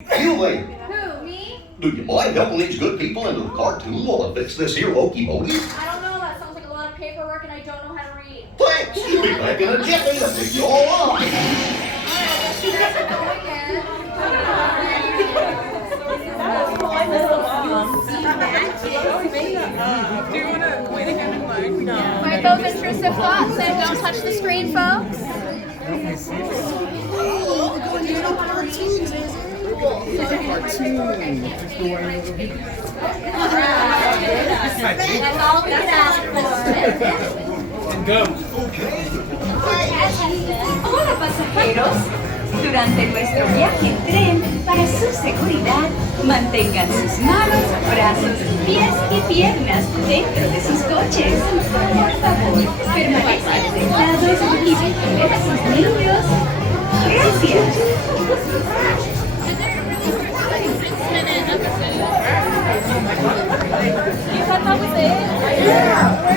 Louie, Who, me? do you mind helping these good people into the cartoon while I fix this here okey-mokey? I don't know, that sounds like a lot of paperwork and I don't know how to read. Thanks! You'll be back in a jiffy to pick you all up. Alright, I guess you guys are going again. Do you want to wait again and like? No. Fight those intrusive thoughts and don't touch the screen, folks. That's all we can ask for. Go. Hola pasajeros, durante nuestro viaje en tren, para su seguridad, mantengan sus manos, brazos, pies y piernas dentro de sus coches. Por favor, permanezcan sentados y vigilen a sus niños. Gracias. You thought that was it?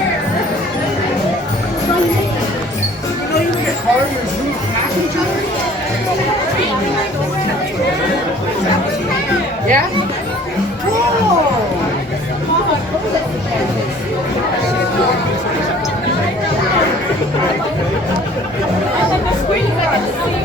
Yeah? Where you guys see?